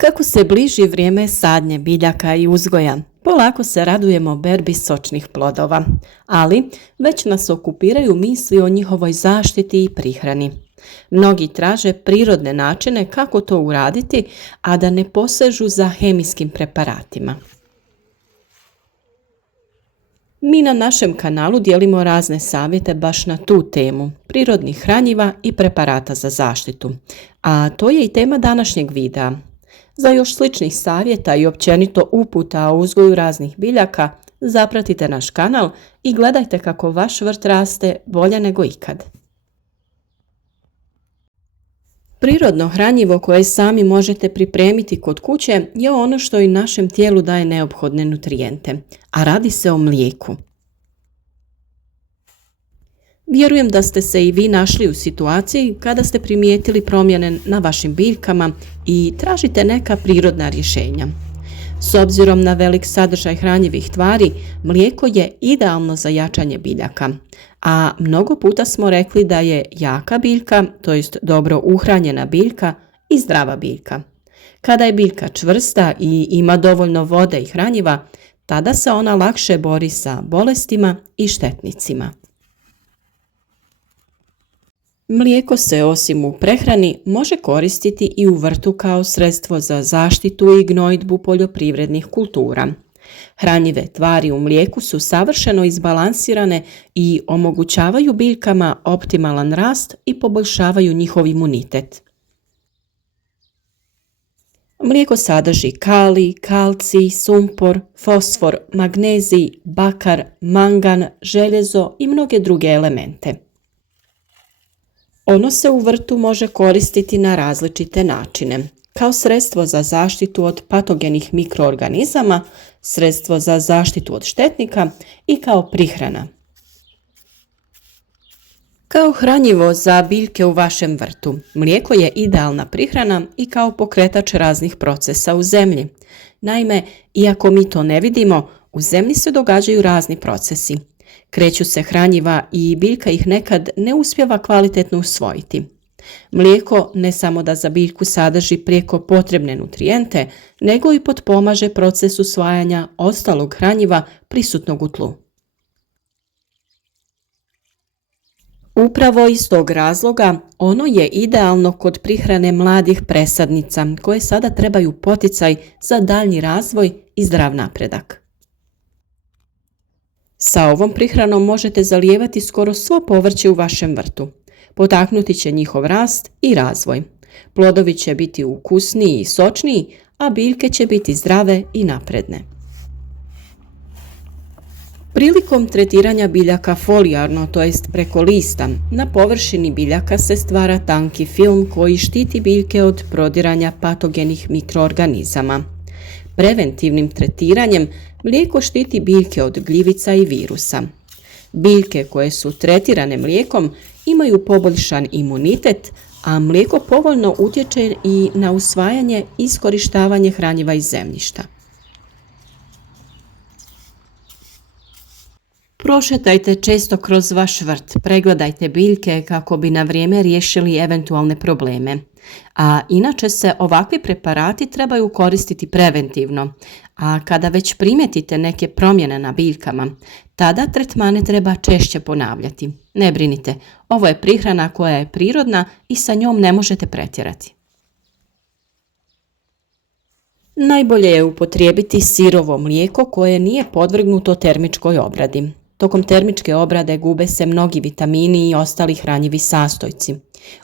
Kako se bliži vrijeme sadnje biljaka i uzgoja, polako se radujemo berbi sočnih plodova, ali već nas okupiraju misli o njihovoj zaštiti i prihrani. Mnogi traže prirodne načine kako to uraditi, a da ne posežu za hemijskim preparatima. Mi na našem kanalu dijelimo razne savjete baš na tu temu, prirodnih hranjiva i preparata za zaštitu, a to je i tema današnjeg videa. Za još sličnih savjeta i općenito uputa o uzgoju raznih biljaka, zapratite naš kanal i gledajte kako vaš vrt raste bolje nego ikad. Prirodno hranjivo koje sami možete pripremiti kod kuće je ono što i našem tijelu daje neophodne nutrijente, a radi se o mlijeku. Vjerujem da ste se i vi našli u situaciji kada ste primijetili promjene na vašim biljkama i tražite neka prirodna rješenja. S obzirom na velik sadržaj hranjivih tvari, mlijeko je idealno za jačanje biljaka, a mnogo puta smo rekli da je jaka biljka, to jest dobro uhranjena biljka, i zdrava biljka. Kada je biljka čvrsta i ima dovoljno vode i hranjiva, tada se ona lakše bori sa bolestima i štetnicima. Mlijeko se osim u prehrani može koristiti i u vrtu kao sredstvo za zaštitu i gnojidbu poljoprivrednih kultura. Hranjive tvari u mlijeku su savršeno izbalansirane i omogućavaju biljkama optimalan rast i poboljšavaju njihov imunitet. Mlijeko sadrži kalij, kalcij, sumpor, fosfor, magnezij, bakar, mangan, željezo i mnoge druge elemente. Ono se u vrtu može koristiti na različite načine, kao sredstvo za zaštitu od patogenih mikroorganizama, sredstvo za zaštitu od štetnika i kao prihrana. Kao hranjivo za biljke u vašem vrtu, mlijeko je idealna prihrana i kao pokretač raznih procesa u zemlji. Naime, iako mi to ne vidimo, u zemlji se događaju razni procesi. Kreću se hranjiva i biljka ih nekad ne uspijeva kvalitetno usvojiti. Mlijeko ne samo da za biljku sadrži prijeko potrebne nutrijente, nego i potpomaže proces usvajanja ostalog hranjiva prisutnog u tlu. Upravo iz tog razloga ono je idealno kod prihrane mladih presadnica koje sada trebaju poticaj za daljnji razvoj i zdrav napredak. Sa ovom prihranom možete zalijevati skoro svo povrće u vašem vrtu. Potaknuti će njihov rast i razvoj. Plodovi će biti ukusniji i sočniji, a biljke će biti zdrave i napredne. Prilikom tretiranja biljaka folijarno, to jest preko lista, na površini biljaka se stvara tanki film koji štiti biljke od prodiranja patogenih mikroorganizama. Preventivnim tretiranjem mlijeko štiti biljke od gljivica i virusa. Biljke koje su tretirane mlijekom imaju poboljšan imunitet, a mlijeko povoljno utječe i na usvajanje i iskorištavanje hranjiva iz zemljišta. Prošetajte često kroz vaš vrt, pregledajte biljke kako bi na vrijeme riješili eventualne probleme. A inače se ovakvi preparati trebaju koristiti preventivno, a kada već primijetite neke promjene na biljkama, tada tretmane treba češće ponavljati. Ne brinite, ovo je prihrana koja je prirodna i sa njom ne možete pretjerati. Najbolje je upotrijebiti sirovo mlijeko koje nije podvrgnuto termičkoj obradi. Tokom termičke obrade gube se mnogi vitamini i ostali hranjivi sastojci.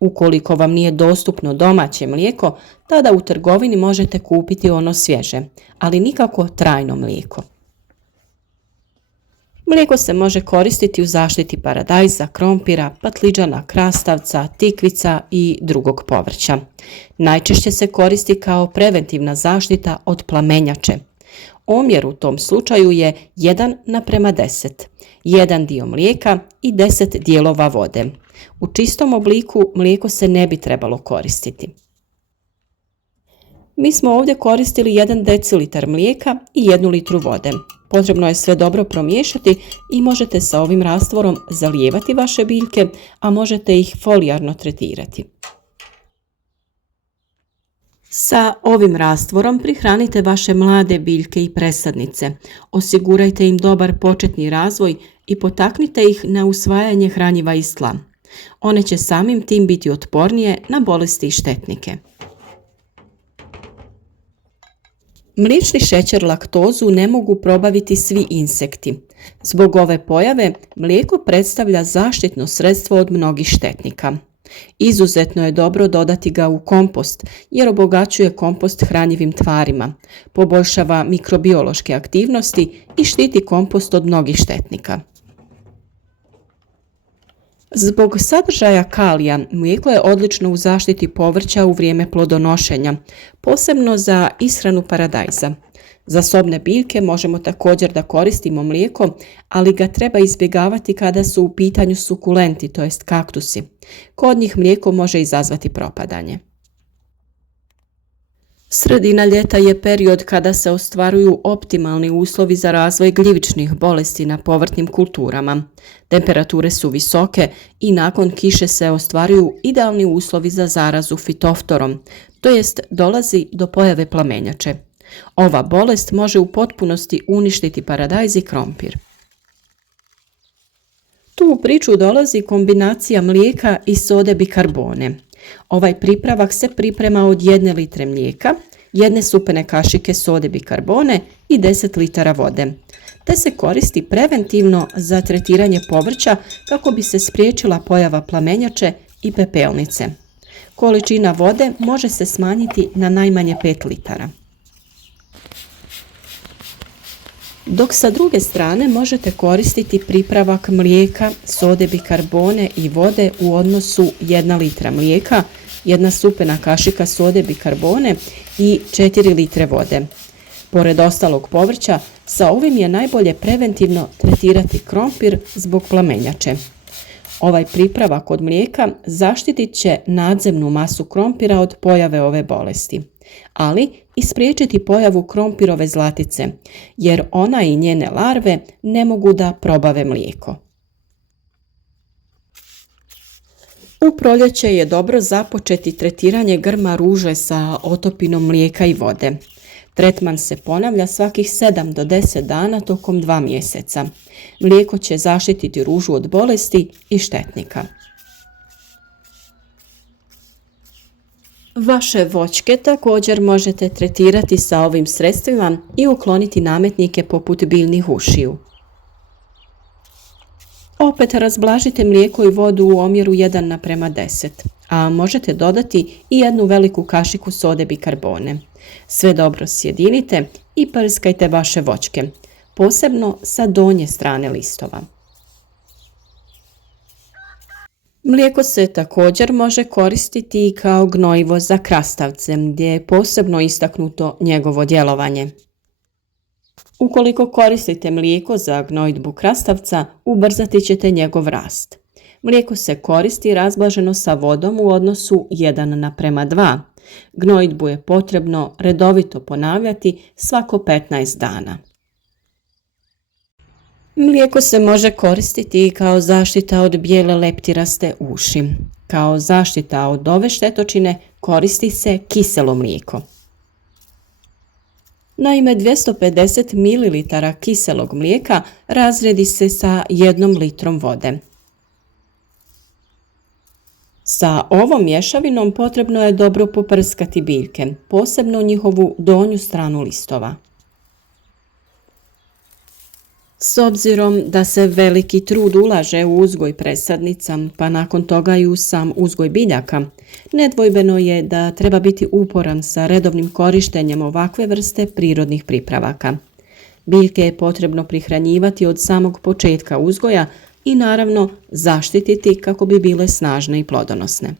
Ukoliko vam nije dostupno domaće mlijeko, tada u trgovini možete kupiti ono svježe, ali nikako trajno mlijeko. Mlijeko se može koristiti u zaštiti paradajza, krompira, patliđana, krastavca, tikvica i drugog povrća. Najčešće se koristi kao preventivna zaštita od plamenjače. Omjer u tom slučaju je 1:10, 1 dio mlijeka i 10 dijelova vode. U čistom obliku mlijeko se ne bi trebalo koristiti. Mi smo ovdje koristili 1 decilitar mlijeka i 1 litru vode. Potrebno je sve dobro promiješati i možete sa ovim rastvorom zalijevati vaše biljke, a možete ih folijarno tretirati. Sa ovim rastvorom prihranite vaše mlade biljke i presadnice, osigurajte im dobar početni razvoj i potaknite ih na usvajanje hranjiva iz tla. One će samim tim biti otpornije na bolesti i štetnike. Mliječni šećer, laktozu ne mogu probaviti svi insekti. Zbog ove pojave mlijeko predstavlja zaštitno sredstvo od mnogih štetnika. Izuzetno je dobro dodati ga u kompost jer obogaćuje kompost hranjivim tvarima, poboljšava mikrobiološke aktivnosti i štiti kompost od mnogih štetnika. Zbog sadržaja kalija, mlijeko je odlično u zaštiti povrća u vrijeme plodonošenja, posebno za ishranu paradajza. Za sobne biljke možemo također da koristimo mlijeko, ali ga treba izbjegavati kada su u pitanju sukulenti, to jest kaktusi. Kod njih mlijeko može izazvati propadanje. Sredina ljeta je period kada se ostvaruju optimalni uslovi za razvoj gljivičnih bolesti na povrtnim kulturama. Temperature su visoke i nakon kiše se ostvaruju idealni uslovi za zarazu fitoftorom, to jest dolazi do pojave plamenjače. Ova bolest može u potpunosti uništiti paradajz i krompir. Tu u priču dolazi kombinacija mlijeka i sode bikarbone. Ovaj pripravak se priprema od 1 litre mlijeka, 1 supene kašike sode bikarbone i 10 litara vode, te se koristi preventivno za tretiranje povrća kako bi se spriječila pojava plamenjače i pepelnice. Količina vode može se smanjiti na najmanje 5 litara. Dok sa druge strane možete koristiti pripravak mlijeka, sode bikarbone i vode u odnosu 1 litra mlijeka, 1 supena kašika sode bikarbone i 4 litre vode. Pored ostalog povrća, sa ovim je najbolje preventivno tretirati krompir zbog plamenjače. Ovaj pripravak od mlijeka zaštitit će nadzemnu masu krompira od pojave ove bolesti, ali i spriječiti pojavu krompirove zlatice, jer ona i njene larve ne mogu da probave mlijeko. U proljeće je dobro započeti tretiranje grma ruže sa otopinom mlijeka i vode. Tretman se ponavlja svakih 7 do 10 dana tokom 2 mjeseca. Mlijeko će zaštititi ružu od bolesti i štetnika. Vaše voćke također možete tretirati sa ovim sredstvima i ukloniti nametnike poput biljnih ušiju. Opet razblažite mlijeko i vodu u omjeru 1:10, a možete dodati i 1 veliku kašiku sode bikarbone. Sve dobro sjedinite i prskajte vaše voćke, posebno sa donje strane listova. Mlijeko se također može koristiti i kao gnojivo za krastavce, gdje je posebno istaknuto njegovo djelovanje. Ukoliko koristite mlijeko za gnojidbu krastavca, ubrzati ćete njegov rast. Mlijeko se koristi razblaženo sa vodom u odnosu 1:2. Gnojidbu je potrebno redovito ponavljati svako 15 dana. Mlijeko se može koristiti i kao zaštita od bijele leptiraste uši. Kao zaštita od ove štetočine koristi se kiselo mlijeko. Naime, 250 ml kiselog mlijeka razredi se sa 1 litrom vode. Sa ovom mješavinom potrebno je dobro poprskati biljke, posebno njihovu donju stranu listova. S obzirom da se veliki trud ulaže u uzgoj presadnica, pa nakon toga i u sam uzgoj biljaka, nedvojbeno je da treba biti uporan sa redovnim korištenjem ovakve vrste prirodnih pripravaka. Biljke je potrebno prihranjivati od samog početka uzgoja i naravno zaštititi kako bi bile snažne i plodonosne.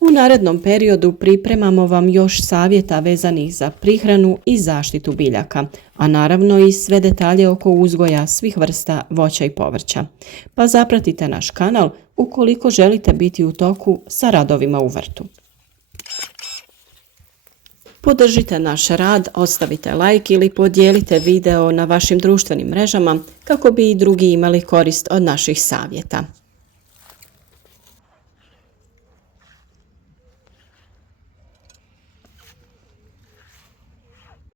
U narednom periodu pripremamo vam još savjeta vezanih za prihranu i zaštitu biljaka, a naravno i sve detalje oko uzgoja svih vrsta voća i povrća. Pa zapratite naš kanal ukoliko želite biti u toku sa radovima u vrtu. Podržite naš rad, ostavite like ili podijelite video na vašim društvenim mrežama kako bi i drugi imali korist od naših savjeta.